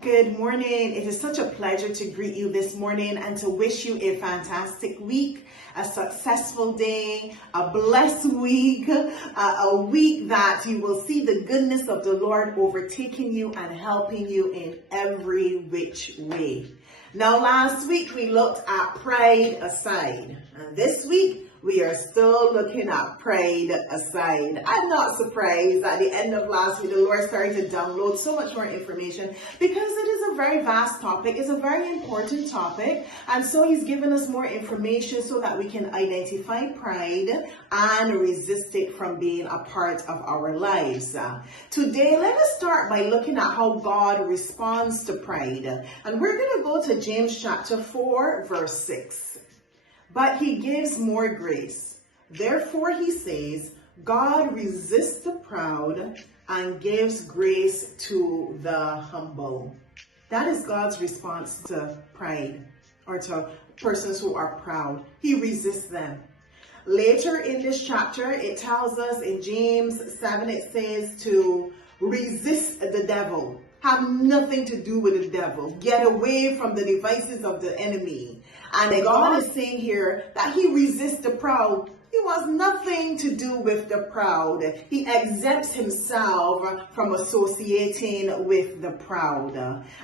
Good morning. It is such a pleasure to greet you this morning and to wish you a fantastic week, a successful day, a blessed week, a week that you will see the goodness of the Lord overtaking you and helping you in every which way. Now, last week we looked at pride aside, and this week we are still looking at pride aside. I'm not surprised at the end of last week the Lord started to download so much more information because it is a very vast topic. It's a very important topic, and so He's given us more information so that we can identify pride and resist it from being a part of our lives. Today, let us start by looking at how God responds to pride, and we're going to go to James chapter 4 verse 6. But He gives more grace. Therefore, He says, God resists the proud and gives grace to the humble. That is God's response to pride, or to persons who are proud. He resists them. Later in this chapter, it tells us in James 7, it says to resist the devil. Have nothing to do with the devil. Get away from the devices of the enemy. And God is saying here that He resists the proud. He wants nothing to do with the proud. He exempts Himself from associating with the proud.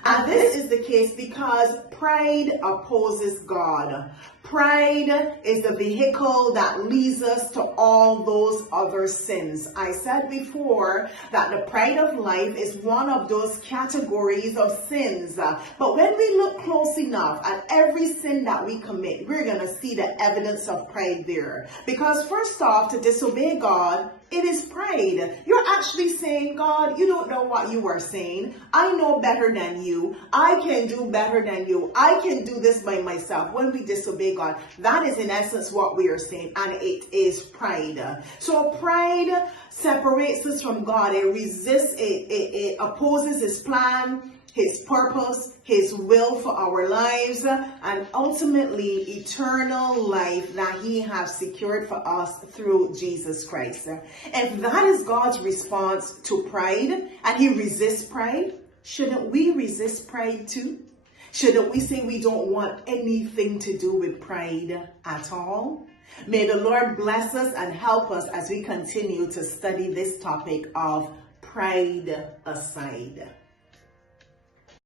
And this is the case because pride opposes God. Pride is the vehicle that leads us to all those other sins. I said before that the pride of life is one of those categories of sins. But when we look close enough at every sin that we commit, we're going to see the evidence of pride there. Because first off, to disobey God, it is pride. You're actually saying, God, you don't know what you are saying. I know better than you. I can do better than you. I can do this by myself. When we disobey God, that is in essence what we are saying, and it is pride. So pride separates us from God. It resists, it opposes His plan, His purpose, His will for our lives, and ultimately eternal life that He has secured for us through Jesus Christ. If that is God's response to pride, and He resists pride, shouldn't we resist pride too? Shouldn't we say we don't want anything to do with pride at all? May the Lord bless us and help us as we continue to study this topic of pride aside.